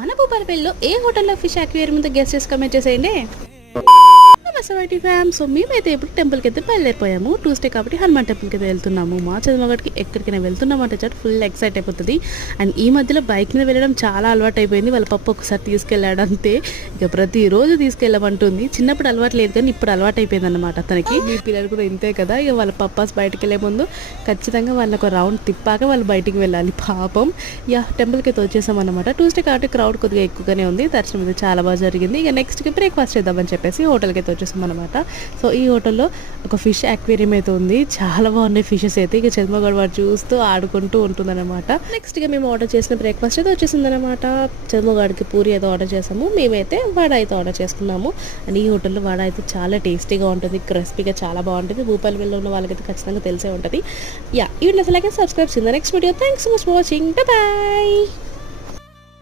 మన భూపాలపల్లిలో ఏ హోటల్లో fish aquarium ఉందో గెస్ట్ చేసి కమెంట్ చేసేయండి. నమస్తే ఫ్యామ్. సో మేమైతే ఇప్పుడు టెంపుల్కి అయితే బయలుదేరిపోయాము. ట్యూస్డే కాబట్టి హనుమాన్ టెంపుల్కి అయితే వెళ్తున్నాము. మా చదువుగడికి ఎక్కడికైనా వెళ్తున్నామంటే చాట్ ఫుల్ ఎక్సైట్ అయిపోతుంది. అండ్ ఈ మధ్యలో బైక్ మీద వెళ్ళడం చాలా అలవాటు అయిపోయింది. వాళ్ళ పప్పు ఒకసారి తీసుకెళ్ళాడు అంతే, ఇక ప్రతిరోజు తీసుకెళ్ళమంటుంది. చిన్నప్పుడు అలవాటు లేదు కానీ ఇప్పుడు అలవాటు అయిపోయింది అన్నమాట తనకి. మీ పిల్లలు కూడా ఇంతే కదా, ఇక వాళ్ళ పప్పాస్ బయటకు వెళ్ళే ముందు ఖచ్చితంగా వాళ్ళని ఒక రౌండ్ తిప్పాక వాళ్ళు బయటికి వెళ్ళాలి పాపం. టెంపుల్కి అయితే వచ్చేసాం అనమాట. ట్యూస్డే కాబట్టి క్రౌడ్ కొద్దిగా ఎక్కువగానే ఉంది. దర్శనం అయితే చాలా బాగా జరిగింది. ఇక నెక్స్ట్కి బ్రేక్ఫాస్ట్ చేద్దామని చెప్పేసి హోటల్కి అయితే వచ్చేసాం అనమాట. సో ఈ హోటల్లో ఒక ఫిష్ అక్వేరియం అయితే ఉంది. చాలా బాగున్నాయి ఫిషెస్ అయితే. ఇక చంద్రమగడ్ వాడు చూస్తూ ఆడుకుంటూ ఉంటుందన్నమాట. నెక్స్ట్ ఇక మేము ఆర్డర్ చేసిన బ్రేక్ఫాస్ట్ అయితే వచ్చేసింది అనమాట. చంద్రమగడికి పూరి అయితే ఆర్డర్ చేసాము, మేమైతే వడ అయితే ఆర్డర్ చేసుకున్నాము. అండ్ ఈ హోటల్లో వడ అయితే చాలా టేస్టీగా ఉంటుంది, క్రిస్పీగా చాలా బాగుంటుంది. భూపాలపల్లిలో ఉన్న వాళ్ళకైతే ఖచ్చితంగా తెలిసే ఉంటుంది. ఈ వీడియో అసలు సబ్స్క్రైబ్ చేయండి. Next video. Thanks so much for watching. Bye.